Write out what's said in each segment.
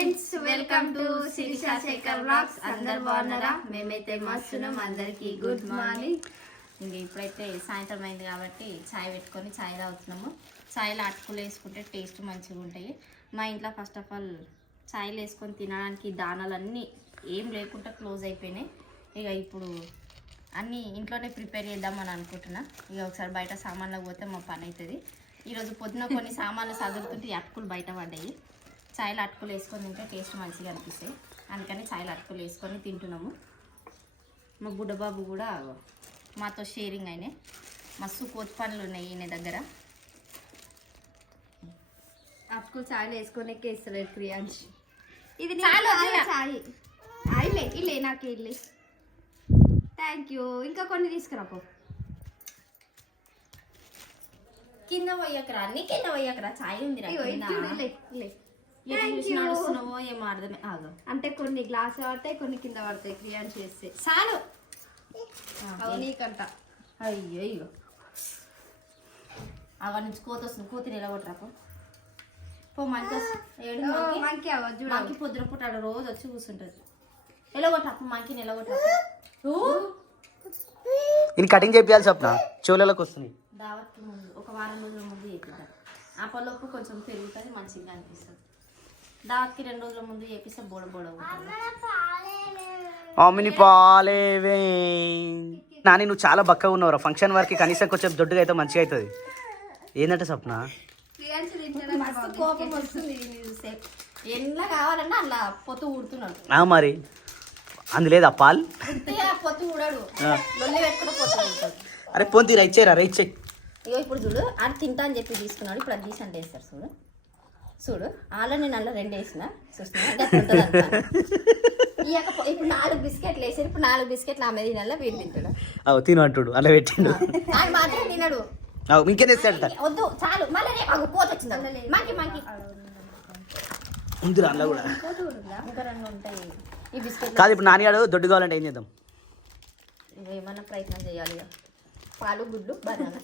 Friends, welcome to Shirisha Shekhar vlogs. అందరు బాగున్నారా? మేమైతే మస్తున్నాం. అందరికి గుడ్ మార్నింగ్. ఇంక ఇప్పుడైతే సాయంత్రం అయింది కాబట్టి చాయ్ పెట్టుకొని చాయ్ తాగుతున్నాము. చాయ్లో అటుకులు వేసుకుంటే టేస్ట్ మంచిగా ఉంటాయి. మా ఇంట్లో ఫస్ట్ ఆఫ్ ఆల్ చాయ్లు వేసుకొని తినడానికి దానాలన్నీ ఏం లేకుండా క్లోజ్ అయిపోయినాయి. ఇక ఇప్పుడు అన్నీ ఇంట్లోనే ప్రిపేర్ చేద్దామని అనుకుంటున్నా. ఇక ఒకసారి బయట సామాన్లకు పోతే మా పని అవుతుంది. ఈరోజు పొద్దున కొన్ని సామాన్లు సదురుతుంటే అటుకులు బయట పడ్డాయి. చాయ్లో అటుకులు వేసుకొని తింటే టేస్ట్ మంచిగా అనిపిస్తాయి. అందుకని చాయ్లో అటుకులు వేసుకొని తింటున్నాము. మా బుడ్డబాబు కూడా మాతో షేరింగ్ అయినాయి. మస్తు కోతి పనులు ఉన్నాయి ఈయన దగ్గర. అటుకులు చాయ్లో వేసుకొని ఎక్కేస్తలేదు క్రియాంశ్. ఇది చాయ్ అయిలే ఇల్లే నాకు ఇల్లే. Thank you. ఇంకా కొన్ని తీసుకురాపో. కింద పోయకరా, అన్ని కింద పోయకరా. చాయ్ ఉంది నడుస్తున్నావో ఏమో అర్థమే ఆగు. అంటే కొన్ని గ్లాస్ పడతాయి, కొన్ని కింద పడతాయి. క్రియాంశ్ చేస్తే చాలు నీకంట. అయ్యో అయ్యో అవ నుంచి కోత వస్తుంది. కోతి నిలబొట్టరాపో. పో మంచి ఏడు మంకి పొద్దున పూట ఆడ రోజు వచ్చి కూర్చుంటుంది. నిలగొట్టరాపో, మంకి నిలగొట్టరాపో. ఇది కటింగ్ చేయాలి స్వప్న, చెవులకు వస్తున్నాయి. దావత్కి ముందు ఒక వారం రోజుల ముందు చేపిద్దాం. ఆ పళ్ళొప్పు కొంచెం పెరుగుతుంది, మంచిగా అనిపిస్తుంది. దావత్కి 2 రోజుల ముందు చేపిస్తే బోడ బోడ అమ్మిని పాలేవే. నాని నువ్వు చాలా బక్కగా ఉన్నావురా. ఫంక్షన్ వరకు కనీసం కొంచెం దొడ్డుగా అయితే మంచిగా అవుతుంది. ఏంటంటే స్వప్న కోపం వస్తుంది చూస్తే. ఎట్లా కావాలన్నా అలా పొత్తు ఊడుతున్నాడు. మరి అందులేదు ఆ పాలు పొత్తు ఊడాడు, లొల్లి పెట్టుకుంటే పొత్తు ఊడుతాడు. అరే పొంతి రైట్ చేయరా, రైట్ చెక్. ఇగో ఇప్పుడు చూడు, అది తింటా అని చెప్పి తీసుకున్నాడు. ఇప్పుడు అది తీసి అంటే వేస్తారు. చూడు చూడు, అలా నేను అలా 2 వేసిన చూస్తున్నా. ఇప్పుడు 4 బిస్కెట్లు వేసారు. ఇప్పుడు 4 బిస్కెట్లు ఆమె తినాల, వీడు తింటాడు. తిను అంటుడు అలా పెట్టిండు. ఆయన మాత్రం తినడు. ఇంకేం తెస్తాడట. వద్దు చాలు, మళ్ళీ రేపు పోత వచ్చింది. మంకి మంకి ఉంది అలా కూడా ఇంకా 2 ఉంటాయి ఈ బిస్కెట్. కాదు ఇప్పుడు నానిగాడు దొడ్డు కావాలంటే ఏం చేద్దాం? ఏమన్నా ప్రయత్నం చేయాలి. ఇక పాలు గుడ్లు బనానా.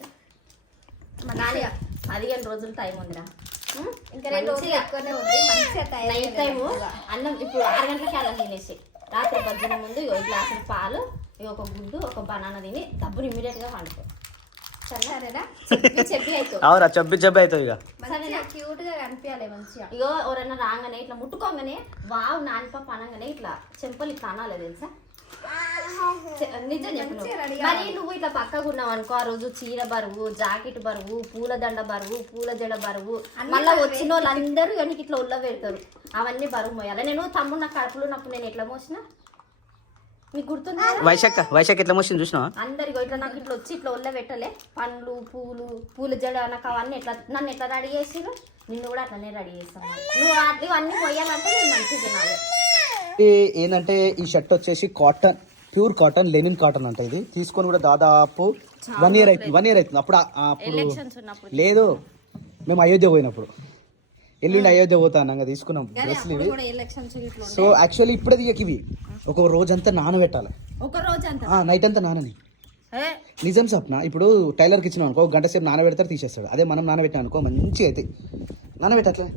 15 రోజులు టైం ఉందిరా. ఇంకా 2 రోజులు ఎక్కువనే ఉంది. నైట్ టైము అన్నం ఇప్పుడు 6 గంటలకి అన్నం తినేసి రాత్రి బజ్జిన ముందు 1 గ్లాసులు పాలు, ఒక గుడ్డు, ఒక బనానా తిని డబ్బులు ఇమీడియట్ గా పండుకో. సరేనా? చెప్పి అవుతావు. అవురా, చెప్పి అవుతావు. ఇక క్యూట్ గా కనిపించాలి మంచిగా. ఇగో ఎవరైనా రాగానే ఇట్లా ముట్టుకోగానే వావ్ నానిపప్పు అనగానే ఇట్లా చెంపలు ఇట్లా అనాలి తెలుసా? నిజం చెప్పు. మరి నువ్వు ఇట్లా పక్కకు ఉన్నావు అనుకో, ఆ రోజు చీర బరువు, జాకెట్ బరువు, పూల దండ బరువు, పూల జడ బరువు, మళ్ళీ వచ్చిన వాళ్ళందరూ నీకు ఇట్లా ఉల్ల పెడతారు. అవన్నీ బరువు మోయాలి. నేను తమ్ముడు నాకు కడుపులో ఉన్నప్పుడు నేను ఎట్లా మోసిన మీకు గుర్తుంది? వైశాఖ ఎట్లా మోసింది చూసినావా? అందరికో ఇట్లా నాకు ఇట్లా వచ్చి ఇట్లా ఉల్ల పెట్టలే. పండ్లు, పూల జడ నాకు అవన్నీ ఎట్లా నన్ను ఎట్లా రెడీ చేసిరు, నిన్ను కూడా అట్లనే రెడీ చేస్తాను. నువ్వు ఇవన్నీ పోయాలంటే నేను మంచిగా తినాలి. ఏంటంటే ఈ షర్ట్ వచ్చేసి cotton, pure cotton, linen cotton అంట. ఇది తీసుకొని కూడా దాదాపు 1 year అవుతుంది. అప్పుడు లేదు, మేము అయోధ్య పోయినప్పుడు, ఎల్లుండి అయోధ్య పోతా అన్నాక తీసుకున్నాం డ్రెస్సులు ఇవి. సో యాక్చువల్లీ ఇప్పుడే దిగకి ఇవి ఒక రోజంతా నానబెట్టాలి. నైట్ అంతా నానని. నిజం స్వప్న. ఇప్పుడు టైలర్కి ఇచ్చినాం అనుకో, 1 గంట సేపు నానబెడతారు, తీసేస్తాడు. అదే మనం నానబెట్టాం అనుకో మంచిగా అయితే నానబెట్టట్లే.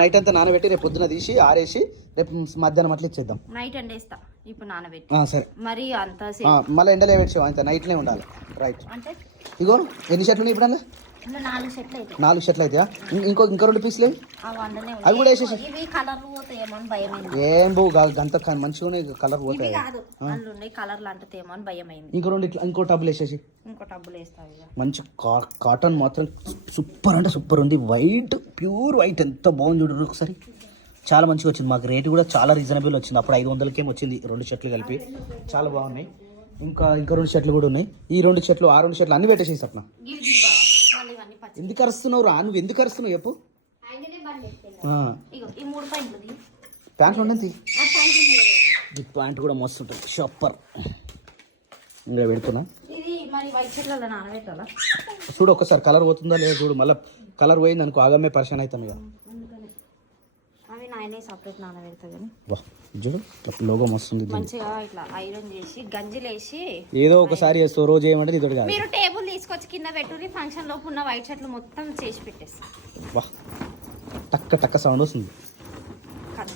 నైట్ అంతా నానబెట్టి రేపు పొద్దున తీసి ఆరేసి రేపు మధ్యాహ్నం అట్లా ఇచ్చేద్దాం. నైట్ ఎండేస్తా, ఇప్పుడు నానబెట్టి. సరే మరి అంత మళ్ళీ ఎండలో పెట్టావు అంత నైట్లే ఉండాలి. రైట్. ఇగో ఎన్ని షర్ట్లు ఉన్నాయి ఇప్పుడు? 4 షర్ట్లు అయితే 4 షర్ట్లు అయితే ఇంకో 2 పీసులు అవి కూడా వేసేసి. ఏం బో గంత మంచిగా ఉన్నాయి, కలర్ పోతాయి. ఇంకో టబ్బులు వేసేసి. మంచి కాటన్ మాత్రం సూపర్ అంటే సూపర్ ఉంది. వైట్, ప్యూర్ వైట్, ఎంత బాగుంది చూడరు ఒకసారి. చాలా మంచిగా వచ్చింది. మాకు రేటు కూడా చాలా రీజనబుల్ వచ్చింది. అప్పుడు 500కే వచ్చింది 2 షర్ట్లు కలిపి. చాలా బాగున్నాయి. ఇంకా 2 షర్ట్లు కూడా ఉన్నాయి. ఈ 2 షర్ట్లు, ఆ 2 షర్ట్లు అన్ని పెట్టేసి సప్న. ఎందుకు అరుస్తున్నావు రా? నువ్వు ఎందుకు అరుస్తున్నావు చెప్పు. ప్యాంట్లు ఉండదు. ఈ ప్యాంట్ కూడా మస్తు ఉంటుంది, షాపర్. ఇంకా పెడుతున్నా చూడు ఒకసారి. కలర్ పోతుందా లేదా చూడు. మళ్ళీ కలర్ పోయింది అనుకో, ఆగమే పరిశాన్ అవుతాను. ఇక చూడు లోగో మస్తుంది. ఏదో ఒకసారి చేస్తావు, రోజు ఏమంటే ఇది కాదు. మీరు టేబుల్ తీసుకొచ్చి కింద పెట్టుని ఫంక్షన్ లోపు ఉన్న వైట్ షర్ట్లు మొత్తం చేసి పెట్టేస్తా. టక్క టక్క సౌండ్ వస్తుంది.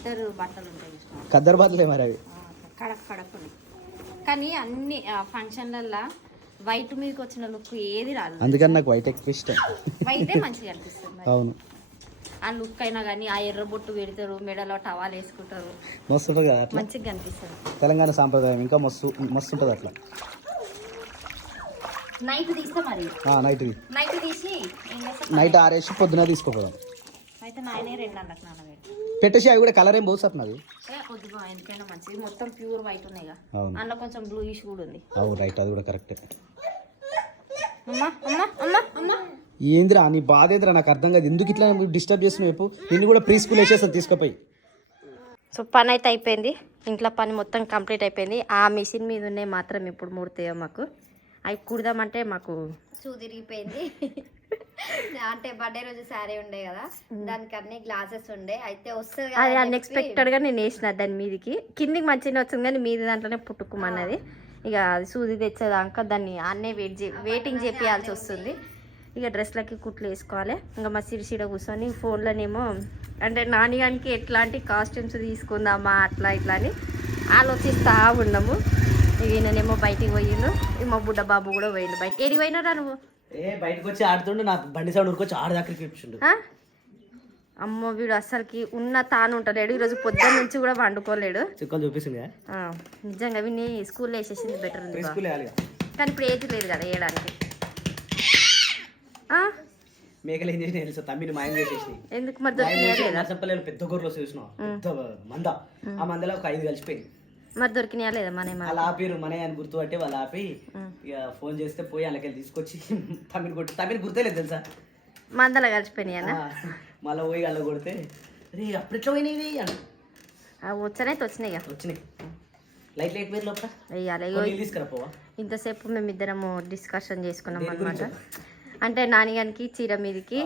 ఖద్దరు బట్టలు ఉంటాయి చూసినావా? ఖద్దర్ బట్టలే మరి అవి. కడక్ కడక్ ఉన్నాయి. కానీ అన్ని ఫంక్షన్లల్లో వైట్ మీదకి వచ్చిన లుక్ ఏది రాదు. అందుకని నాకు వైట్ ఎక్కువ ఇష్టం. వైటే మంచిగా అనిపిస్తుంది మరి. అవును, ఆ లుక్ అయినా కానీ ఆ ఎర్ర బొట్టు పెడతారు, మెడలో టవాలు వేసుకుంటారు, మస్తు ఉంటుంది కదా అట్లా. మంచిగా అనిపిస్తుంది. తెలంగాణ సాంప్రదాయం ఇంకా మస్తు మస్తు ఉంటుంది అట్లా. నైట్ తీస్తా మరి. నైట్ నైట్ తీసి ఏం చేస్తా, నైట్ ఆరేసి పొద్దున తీసుకోపోదాం. అయితే నాయనే 2 గంటలకు నానబెట్టి పెట్టేసి అవి కూడా కలర్ ఏం పోదు సప్నది. కొద్దిగా ఎందుకైనా మంచిది. మొత్తం ప్యూర్ వైట్ ఉన్నాయి కదా, అవును అందులో కొంచెం బ్లూయిష్ కూడా ఉంది. అవును రైట్, అది కూడా కరెక్టే. అమ్మా అమ్మా అమ్మా అమ్మా ఏందిరా నీ బాధ ఏదిరా, నాకు అర్థం కాదు. ఎందుకు ఇట్లా డిస్టర్బ్ చేస్తున్నావు? రేపు నిన్ను కూడా ప్రీ స్కూల్ వేసేస్తాను తీసుకుపోయి. సో పని అయితే అయిపోయింది, ఇంట్లో పని మొత్తం కంప్లీట్ అయిపోయింది. ఆ మిషన్ మీద ఉన్నాయి మాత్రం ఇప్పుడు ముడతాయో మాకు. అవి కుడదామంటే మాకు తిరిగిపోయింది. అంటే బర్త్డే రోజు శారీ ఉండే కదా, దానికి అన్ని గ్లాసెస్ ఉండే, అయితే వస్తుంది అది అన్ఎక్స్పెక్టెడ్గా నేను వేసిన దాని మీదకి. కిందికి మంచిగా వచ్చింది కానీ మీది దాంట్లోనే పుట్టుకుమన్నది. ఇక అది సూది తెచ్చేదాకా దాన్ని అన్నే వెయిటింగ్ చేపియాల్సి వస్తుంది. ఇక డ్రెస్లకి కుట్లు వేసుకోవాలి. ఇంకా మా సిరిసిడ కూర్చొని ఫోన్లోనేమో అంటే నానిగానికి ఎట్లాంటి కాస్ట్యూమ్స్ తీసుకుందామా అట్లా ఇట్లా అని ఆలోచిస్తూ ఉన్నాము. ఇక నేనేమో బయటికి పోయిండు, మా బుడ్డ బాబు కూడా పోయిండు బయట. ఏడికి పోయినారా నువ్వు? బయటకు వచ్చి ఆడుతుండు, నాకు బండి సౌండ్ ఉరికొచ్చి ఆడదాకా. అమ్మో వీడు అసలుకి ఉన్న తాను ఉంటాడు. ఈరోజు పొద్దున్న నుంచి కూడా వండుకోలేడు. చూపిస్తుంది నిజంగా విని స్కూల్లో వేసేసింది బెటర్ ఉంది. కానీ ఇప్పుడు ఏజ్ లేదు కదా వేయడానికి. మేకలు ఏం చేసి తెలుసా, తమ్మిని మాయం చేసేసి. ఎందుకు మరి దొరికినాయా? చెప్పలేదు, పెద్ద గొర్రెలు చూసినావు, పెద్ద మంద. ఆ మందలో ఒక 5 కలిసిపోయింది. మరి దొరికినాయా లేదా మన వాళ్ళు ఆపిరు, మన అని గుర్తుపట్టి వాళ్ళు ఆపి ఇక ఫోన్ చేస్తే పోయి అందుకెళ్ళి తీసుకొచ్చి తమ్మిని కొట్టి, తమ్మిని గుర్తులేదు తెలుసా, మందలా కలిసిపోయినాయా? మళ్ళీ పోయి అలా కొడితే అరే అప్పుడు ఎట్లా పోయినాయి అని వచ్చానైతే వచ్చినాయి వచ్చినాయి. లైట్ లైట్ వేరు లోపల వెయ్యాలి. తీసుకురా పోవా. ఇంతసేపు మేమిద్దరము డిస్కషన్ చేసుకున్నాం అనమాట. అంటే నానిగానికి చీర మీదకి,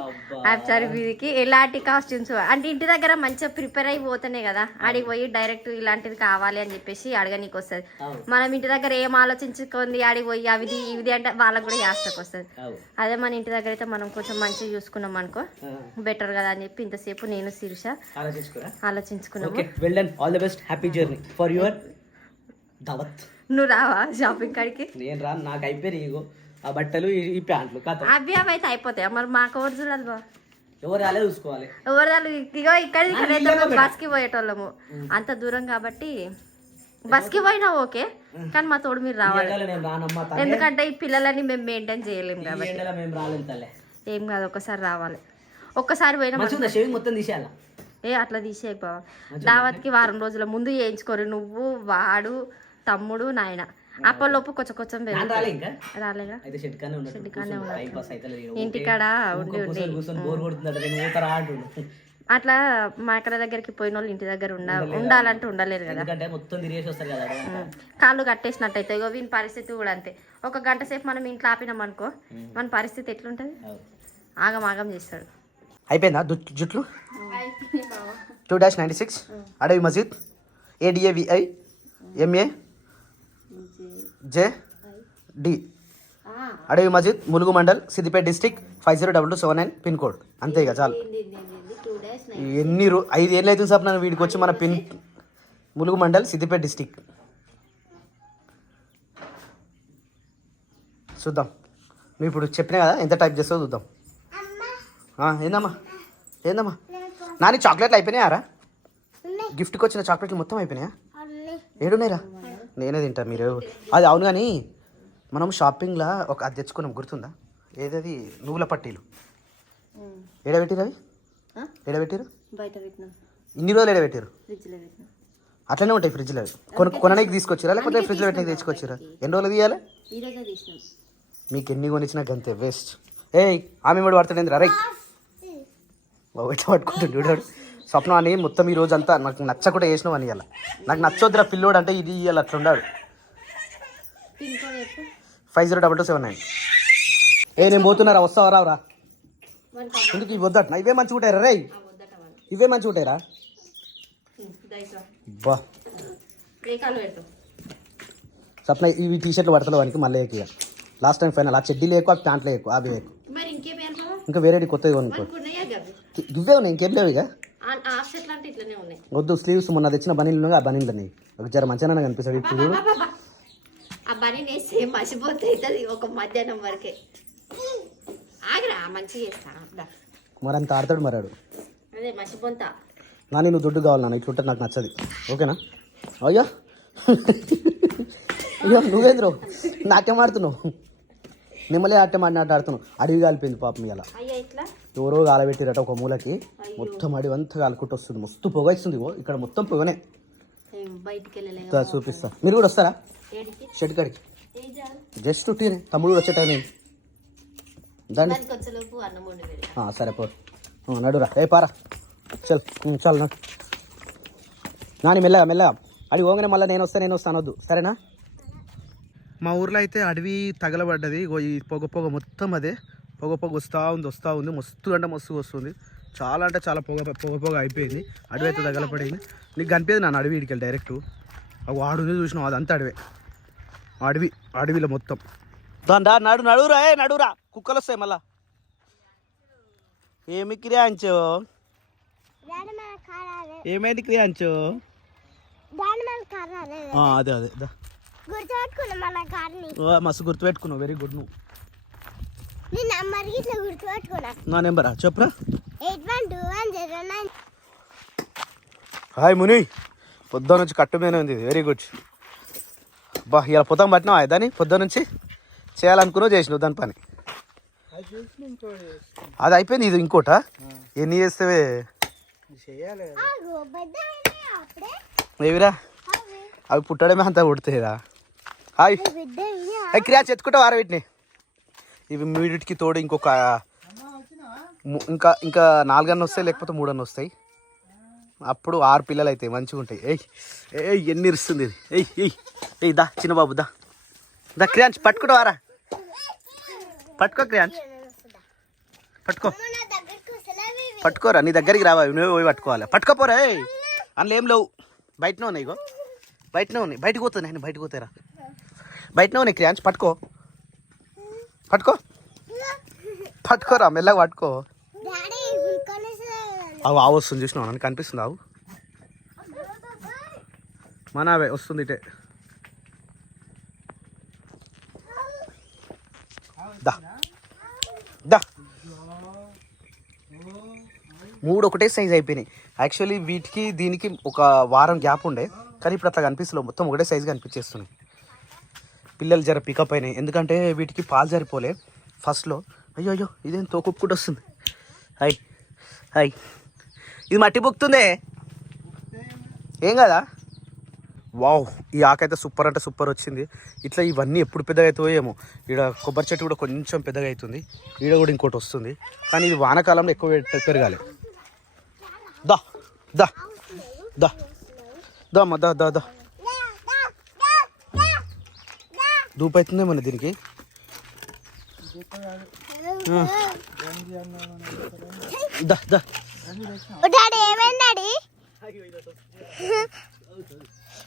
ఆఫ్సారీ మీదకి ఎలాంటి కాస్ట్యూమ్స్ అంటే ఇంటి దగ్గర మంచిగా ప్రిపేర్ అయి పోతున్నాయి కదా, ఆడికి పోయి డైరెక్ట్ ఇలాంటిది కావాలి అని చెప్పేసి అడగనీకి వస్తుంది. మనం ఇంటి దగ్గర ఏం ఆలోచించుకుంది ఆడికి పోయి అవిది ఇవిది అంటే వాళ్ళకి కూడా యాస్టకు వస్తుంది. అదే మన ఇంటి దగ్గర అయితే మనం కొంచెం మంచిగా చూసుకున్నాం అనుకో బెటర్ కదా అని చెప్పి ఇంతసేపు నేను శిరీష ఆలోచించుకున్నాము. నువ్వు రావా షాపింగ్ కాడికి? నేను రా, నాకు అయిపోయి ఇగో ఆ బట్టలు ఈ ప్యాంట్లు అవి అవి అయితే అయిపోతాయి. మరి మాకు ఎవరు చూడాలి బా, ఎవరు రాలే చూసుకోవాలి. ఎవరు ఇగో ఇక్కడ బస్కి పోయేటోళ్ళము అంత దూరం కాబట్టి బస్కి పోయినా ఓకే, కానీ మా తోడు మీరు రావాలి. ఎందుకంటే ఈ పిల్లలని మేము మెయింటైన్ చేయలేము కాబట్టి. ఏం కాదు, ఒక్కసారి రావాలి. ఒక్కసారి పోయినా మొత్తం తీసేయాలి. అట్లా తీసేయపో. దావత్కి వారం రోజుల ముందు చేయించుకోరు, నువ్వు వాడు తమ్ముడు నాయన. అప్పలోపు కొంచెం కొంచెం రాలేగా, ఇంటికాడ ఉండి అట్లా మా అక్కడ దగ్గరికి పోయిన వాళ్ళు ఇంటి దగ్గర ఉండాలంటే ఉండలేరు కదా, కాళ్ళు కట్టేసినట్టయితే. ఇగో వీని పరిస్థితి కూడా అంతే. 1 గంట సేపు మనం ఇంట్లో ఆపినాం అనుకో మన పరిస్థితి ఎట్లుంటది, ఆగం ఆగం చేస్తాడు. అయిపోయిందా జుట్లు? 2-96 అడవి మసీద్ ADAVI MA JD అడవి మసీద్ Mulugu mandal Siddipet district 502279 pin code. అంతే ఇక చాలు. ఎన్ని 5 ఏళ్ళు అవుతుంది సార్ నన్ను వీడికి వచ్చి మన పిన్ ములుగు మండల్ సిద్దిపేట డిస్టిక్. చూద్దాం, నువ్వు ఇప్పుడు చెప్పినా కదా ఎంత టైప్ చేస్తావు చూద్దాం. ఏందమ్మా ఏందమ్మా నాని చాక్లెట్లు అయిపోయినాయారా? గిఫ్ట్కి వచ్చిన చాక్లెట్లు మొత్తం అయిపోయినాయా? ఏడున్నాయిరా? నేనే తింటా, మీరు అది అవును. కానీ మనం షాపింగ్లో అది తెచ్చుకున్నాం గుర్తుందా? ఏదది నువ్వుల పట్టీలు ఏడబెట్టిరు? అవి ఏడబెట్టిరు? ఇన్ని రోజులు ఏడబెట్టారు? అట్లనే ఉంటాయి ఫ్రిడ్జ్లో. కొనడానికి తీసుకొచ్చిరా లేకపోతే ఫ్రిడ్జ్లో పెట్టడానికి తెచ్చుకొచ్చిరా? ఎన్ని రోజులు తీయాలి? మీకు ఎన్ని కొనిచ్చినా గంతే వేస్ట్. ఆమె కూడా పడుతుండేది రా. రైట్ ఎట్లా పట్టుకుంటుంది చూడాడు. స్వప్నం అని మొత్తం ఈ రోజు అంతా నాకు నచ్చకుండా వేసినావు అని ఇవ్వాలి. నాకు నచ్చొద్దురా పిల్లోడు అంటే ఇది ఇవ్వాలి, అట్లా ఉన్నాడు. 502279. నేను పోతున్నారా, వస్తావా రావురా? ఎందుకు ఇవి వద్దట? ఇవే మంచిగా ఉంటాయిరా రే, ఇవే మంచిగా ఉంటాయిరా. బా స్వప్న ఇవి టీషర్ట్లు పడతలేవు వానికి మళ్ళీ ఎక్కువ. లాస్ట్ టైం ఫైనల్ ఆ చెడ్డీలు ఎక్కువ, ప్యాంట్లు ఎక్కువ, అవి ఎక్కువ. ఇంకా వేరే కొత్తది కొనుక్కో. ఇవే ఉన్నాయి, ఇంకేం లేవు. ఇక హాఫ్ షర్ట్లు అంటే ఇట్లనే ఉన్నాయి. వద్దు, స్లీవ్స్ మొన్న తెచ్చిన బనీలు ఆ బనీలు ఉన్నాయి. ఒక జర మంచిగా కనిపిస్తుంది ఇప్పుడు. ఆ బనీ వేస్తే మసిపోతే అవుతుంది ఒక మధ్యాహ్నం వరకే. ఆగిరా మంచిగా చేస్తా. మరి అంత ఆడతాడు మరాడు. అదే మసిపోతా. నాని నువ్వు దుడ్డు కావాలి నాన్న, ఇట్లుంటే నాకు నచ్చది. ఓకేనా? అయ్యో అయ్యో నువ్వేంద్రో నాట్యం ఆడుతున్నావు. నిమ్మలే ఆటం ఆడుతున్నావు. అడవి కాలిపోయింది పాపం ఇలా. అయ్యా ఇట్లా ఎవరో కాలబెట్టిరట ఒక మూలకి. మొత్తం అడవి అంతా కాలుకుంటూ వస్తుంది. మస్తు పొగ ఇస్తుంది. ఇక్కడ మొత్తం పొగనే. బయటికి వెళ్ళలేదు. చూపిస్తా. మీరు కూడా వస్తారా ఏడికి? షెడ్ కాడికి? జస్ట్ టీనే. తమ్ముడు వచ్చే టైం ఏంటి దాన్ని? వచ్చేలోపు అన్నం వండి సరే పో. నడురా. ఏ పారా చల్ చాలు నాని మెల్లగా మెల్లగా. అడిగి పోగానే మళ్ళీ నేను వస్తాను వద్దు, సరేనా? మా ఊర్లో అయితే అడవి తగలబడ్డది. ఈ పొగ పొగ మొత్తం అదే పొగ పొగ వస్తూ ఉంది. మస్తు అంటే మస్తు వస్తుంది. చాలా అంటే చాలా పొగ అయిపోయింది. అడవి అయితే తగలపడింది. నీకు కనిపించదు నాన్న అడవి ఇడికి డైరెక్ట్. వాడు చూసినావు అదంతా అడవే. అడవిలో మొత్తం నడురా. నడురా, కుక్కలు వస్తాయి మళ్ళా. ఏమి క్రియాంచో? ఏమైంది క్రియాంచో? అదే మస్తు గుర్తుపెట్టుకున్నావు. Very good. నువ్వు నా నెంబరా చెప్పురా. హాయ్ ముని, పొద్దున్న నుంచి కట్టుమేనే ఉంది. Very good. బా ఇలా పొద్దున పట్టినావా దాన్ని? పొద్దున్న నుంచి చేయాలనుకున్నావు, చేసినావు దాని పని. అది అయిపోయింది. ఇది ఇంకోట ఎన్ని చేస్తావే? ఏవిరా అవి పుట్టడమే అంతా పుడతాయిరా. హాయ్ క్రియా చెత్తుకుంటావు ఆర వీటిని. ఇవి వీటికి తోడు ఇంకొక ఇంకా 4 అన్న వస్తాయి, లేకపోతే 3 అన్న వస్తాయి. అప్పుడు 6 పిల్లలు అవుతాయి. మంచిగా ఉంటాయి. ఎన్ని ఇరుస్తుంది ఇది. దా చిన్నబాబు దా క్రియాంచ్ పట్టుకుంటావు ఆరా. పట్టుకో క్రియాంచ్, పట్టుకోరా. నీ దగ్గరికి రావా, నువ్వే పోయి పట్టుకోవాలి. పట్టుకోపోరా. అందులో ఏం లేవు, బయటనే ఉన్నాయి. ఇగో బయటనే ఉన్నాయి. బయటకు పోతుంది. నేను బయటకు పోతారా? బయటనే ఉన్నాయి క్రియాంచ్. పట్టుకోరా మెల్లగా పట్టుకో. ఆవు వస్తుంది చూసినావు? నన్ను కనిపిస్తుంది ఆవు. మనవే వస్తుంది ఇటే. దా 3 ఒకటే సైజ్ అయిపోయినాయి. యాక్చువల్లీ వీటికి దీనికి ఒక వారం గ్యాప్ ఉండే, కానీ ఇప్పుడు అట్లా కనిపిస్తలేవు. మొత్తం ఒకటే సైజ్ కనిపించేస్తున్నాయి. పిల్లలు జర పికప్ అయినాయి. ఎందుకంటే వీటికి పాలు సరిపోలే ఫస్ట్లో. అయ్యో ఇదేం తోకొప్పుకుంటూ వస్తుంది. హాయ్ ఇది మట్టి బుక్తుందే. ఏం కదా? వావ్, ఈ ఆకైతే సూపర్ అంటే సూపర్ వచ్చింది. ఇట్లా ఇవన్నీ ఎప్పుడు పెద్దగా అవుతాయో ఏమో. ఇక్కడ కొబ్బరి చెట్టు కూడా కొంచెం పెద్దగా అవుతుంది. ఈడ కూడా ఇంకోటి వస్తుంది. కానీ ఇది వానాకాలంలో ఎక్కువ పెరగాలి. దా దూపు అవుతుందే మన దీనికి. ఏమైంది?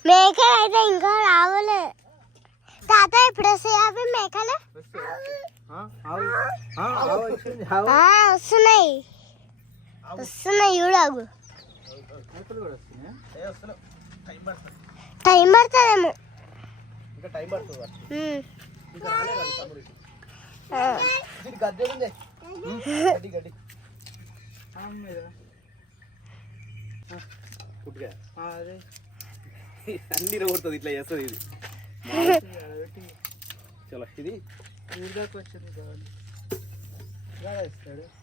మేకలు అయితే ఇంకా రావలే తాత. ఎప్పుడు వస్తాయి అవి మేకలు? వస్తున్నాయి చూడగు. టైం పడుతుందేమో. అన్ని కొడుతుంది ఇట్లా చేస్తుంది ఇది. చలో ఇది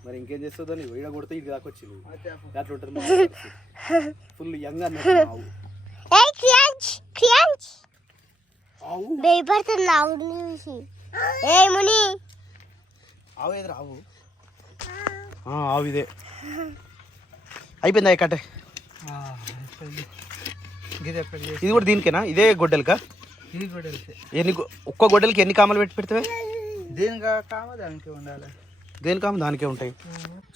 మరి ఇంకేం చేస్తుందో నీ వీడ కొడితే ఇది దాకొచ్చింది. అట్లా ఉంటుంది ఫుల్ యంగ్ అన్నట్టు. భయపడుతుంది ఆవు చూసి. ఏ ముని ఆవు ఏది రావు. ఆవు ఇదే. అయిపోయిందా కట్టే? ఇది కూడా దీనికేనా? ఇదే గొడ్డలికా? ఇది గొడ్డలికే. ఒక్క గొడ్డలికి ఎన్ని కామలు పెడితే? దేనికా కామ దానికే ఉండాలి. దేని కామ దానికే ఉంటాయి.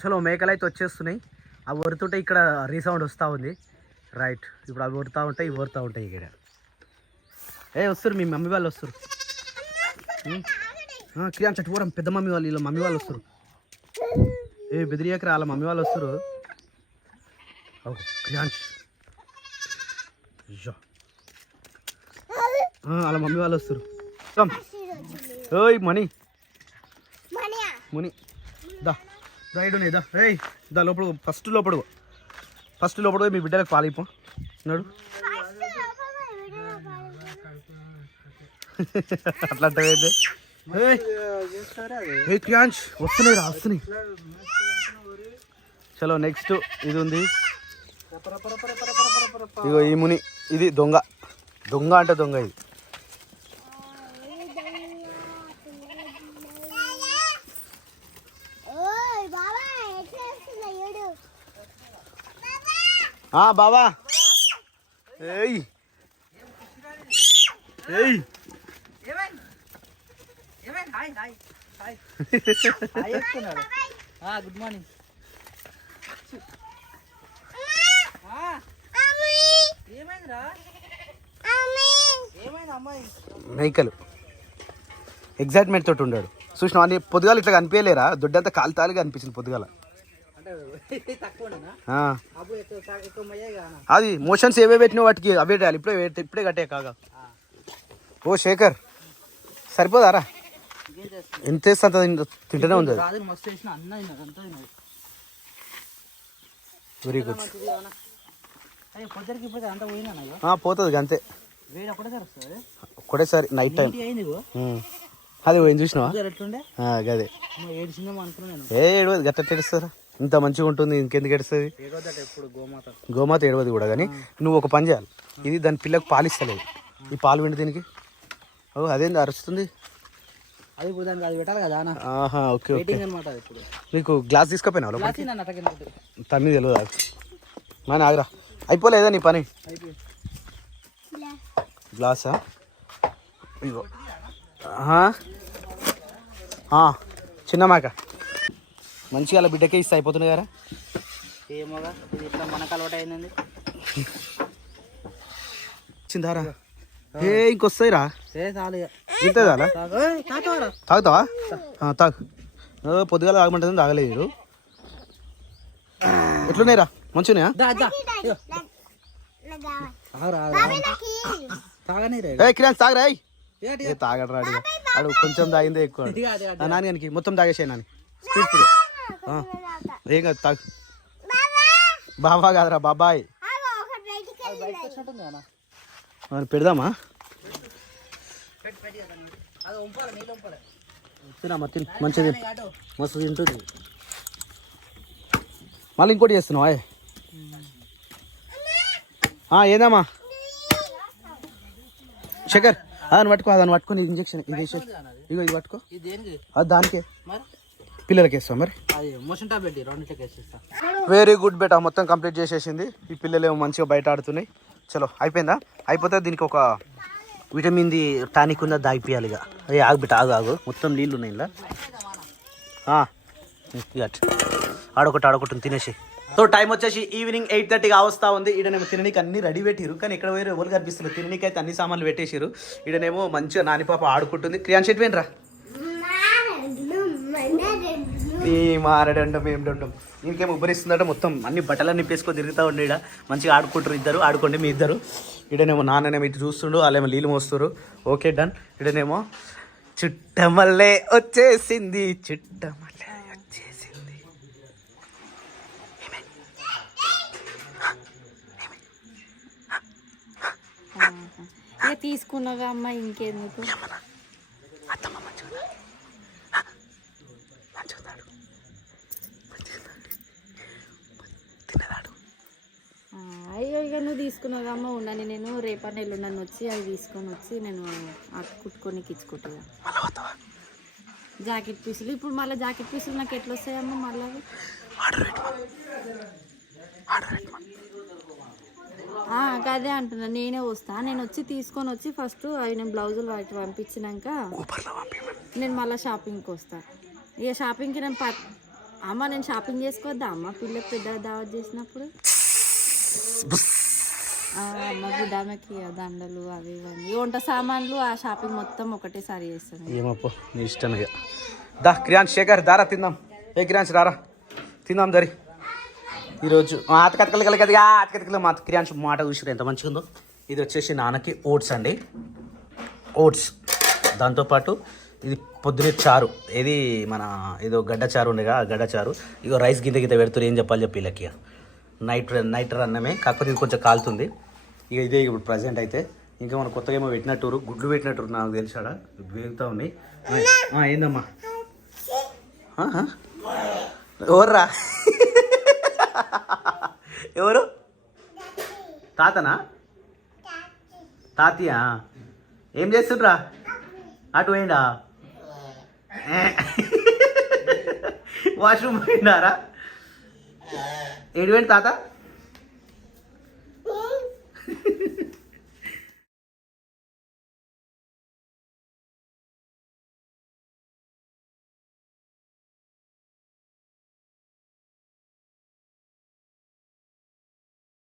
చలో మేకలు అయితే వచ్చేస్తున్నాయి. అవి వరుతుంటే ఇక్కడ రీసౌండ్ వస్తూ ఉంది. రైట్, ఇప్పుడు అవి వరుతూ ఉంటాయి, ఇవి వరుతూ ఉంటాయి. ఇక్కడ వస్తారు మీ మమ్మీ వాళ్ళు వస్తారు. క్రియాన్ చట్టుకోరం పెద్ద మమ్మీ వాళ్ళు, వీళ్ళ మమ్మీ వాళ్ళు వస్తారు. బెదిరియాకరా వాళ్ళ మమ్మీ వాళ్ళు వస్తారు. క్రియాంష్ అలా మమ్మీ వాళ్ళు వస్తారు. ఓయ్ మణి ముని దా రైడు దా ఏయ్ దా లోపల ఫస్ట్ లోపల మీ బిడ్డలకు పాలిపో నాడు అట్లా అయితే క్రియాంష్ వస్తున్నాయి. చలో నెక్స్ట్ ఇది ఉంది. ఇగో ఈ ముని ఇది దొంగ అంటే దొంగ ఇది. బావా ఏయ్ గుడ్ మార్నింగ్. మేకలు ఎగ్జైట్మెంట్ తోటి ఉన్నాడు. చూసిన అన్ని పొద్దుగాలు ఇట్లా కనిపించలేరా, దొడ్డంతా కాలుతాలుగా అనిపించింది పొద్దుగాల. అది మోషన్స్ ఏవే పెట్టినా వాటికి అవే వేయాలి. ఇప్పుడే కట్టే కాగా. ఓ శేఖర్ సరిపోదారా? ఎంత వేస్తే అంత తింటూనే ఉంది. Very good. పోతుంది అంతే ఒకటేసారి నైట్ టైం. అది పోయింది చూసినావా? అదే ఏడవది గట్ట ఏడుస్తారా? ఇంత మంచిగా ఉంటుంది ఇంకెందుకు ఏడుస్తుంది? గోమాత ఏడవది కూడా. కానీ నువ్వు ఒక పని చేయాలి. ఇది దాని పిల్లకు పాలిస్తలేదు. ఈ పాలు పిండి దీనికి. ఓ అదేంది అరుస్తుంది? Okay okay. నీకు గ్లాస్ తీసుకపోయినా తమ్మి తెలియదు. మన ఆగరా అయిపోలేదా నీ పని? గ్లాసా? ఇగో చిన్న మాక మంచిగా అలా బిడ్డకే ఇస్తే అయిపోతుంది కదా. ఏమోగా ఇది ఇట్లా మనకు అలవాటు అయిందండి. చిందారా ఇంకొస్తాయిరా. ఇంతే చాలా తాగుతావా? తాగు. పొద్దుగాల తాగమంటుంది తాగలేదు. ఎట్లున్నాయిరా? మంచిగా కిరాన్స్ తాగరా? తాగడరా అడు కొంచెం తాగిందే ఎక్కువ. నాన్నగానికి మొత్తం తాగేసాయి నాని. స్పీడ్ ఏం కాదు తాగు. బాబా కాదురా బాబాయ్. పెడదామా? తినమ్మా తిని మంచిది మస్తు తింటుంది. మళ్ళీ ఇంకోటి చేస్తున్నావా? ఏదమ్మా శేఖర్ అదని పట్టుకో. అదని పట్టుకొని ఇంజక్షన్ ఇది వేసే. ఇగో ఇది పట్టుకో. అది దానికే పిల్లలకి వేస్తాం మరి. వెరీ గుడ్ బేటా. మొత్తం కంప్లీట్ చేసేసింది. ఈ పిల్లలు ఏమో మంచిగా బయట ఆడుతున్నాయి. చలో అయిపోయిందా? అయిపోతే దీనికి ఒక విటమిన్ ది టానిక్ ఉందా దాగిపోయాలి. ఇక అదే ఆగు బిట్ట ఆగు. మొత్తం నీళ్ళు ఉన్నాయి ఇలా. ఆడొకటి తినేసి. సో టైం వచ్చేసి ఈవినింగ్ 8:30 వస్తా ఉంది. ఈడనేమో తిననీకి అన్ని రెడీ పెట్టిరు. కానీ ఇక్కడ వేరే ఎవరు కనిపిస్తున్నారు. తిననీకి అయితే అన్ని సామాన్లు పెట్టేసారు. ఈడనేమో మంచిగా నాని పాప ఆడుకుంటుంది. క్రియాన్ షెట్ వేనరా ఈ మారడండం ఏం డండం. ఇంకేం ఉబ్బరిస్తుందట. మొత్తం అన్ని బట్టలన్నీ పేసుకొని తిరుగుతూ ఉండి ఈడ మంచిగా ఆడుకుంటారు. ఇద్దరు ఆడుకోండి మీ ఇద్దరు. ఈడనేమో నాన్ననేమో ఇటు చూస్తుండు. వాళ్ళేమో నీళ్ళు మోస్తారు. Okay done. ఈడనేమో చుట్టమల్లే వచ్చేసింది. చుట్టమల్లే వచ్చేసింది. తీసుకున్నాగా అమ్మ ఇంకెందుకు. అత్తమ్మ మంచిగా తిన్నదాడు. అయ్యో ఇక నువ్వు తీసుకున్నావు అమ్మ. ఉండని నేను రేపటి ఎల్లుండని వచ్చి అవి తీసుకొని వచ్చి నేను కుట్టుకొని ఇచ్చుకుంటా. జాకెట్ పీసులు ఇప్పుడు మళ్ళీ జాకెట్ పీసులు నాకు ఎట్లా వస్తాయమ్మా? మళ్ళీ అదే అంటున్నా. నేనే వస్తా. నేను వచ్చి తీసుకొని వచ్చి ఫస్ట్ అవి నేను బ్లౌజులు వాటి పంపించినాక నేను మళ్ళీ షాపింగ్కి వస్తా. ఇక షాపింగ్కి నేను అమ్మ నేను షాపింగ్ చేసుకోవద్దా అమ్మ? పిల్లకి పెద్ద దావత్ చేసినప్పుడు అమ్మ గుడ్డామకి దండలు అవి ఇవన్నీ వంట సామాన్లు ఆ షాపింగ్ మొత్తం ఒకటేసారి చేస్తాను. ఏమప్పో నీ ఇష్టం. ఇక దా క్రియాన్స్ శేఖర్ దారా తిందాం. ఏ క్రియాన్స్ రారా తిందాం దరి. ఈరోజు అతకతకలు మా క్రియాంశ మాట చూసిరు ఎంత మంచిగా ఉందో. ఇది వచ్చేసి నాన్నకి ఓట్స్ అండి, ఓట్స్. దాంతోపాటు ఇది పొద్దునే చారు, ఇది మన ఏదో గడ్డ చారు ఉండేగా, ఆ గడ్డ చారు. ఇగో రైస్ గింత గింత పెడుతున్నారు, ఏం చెప్పాలి చెప్పి వీళ్ళకి. నైట్ అన్నమే, కాకపోతే ఇది కొంచెం కాలుతుంది. ఇక ఇదే ఇప్పుడు ప్రజెంట్ అయితే. ఇంకా మనం కొత్తగా ఏమో పెట్టినట్టు గుడ్లు పెట్టినట్టు నాకు తెలిసాడ వేగుతూ ఉన్నాయి. ఏందమ్మా ఎవర్రా ఎవరు? తాతనా? తాతయ్య ఏం చేస్తుండ్రా? అటు పోయిండా? వాష్రూమ్ పోయిండారా? ఏడు పోయింది తాత?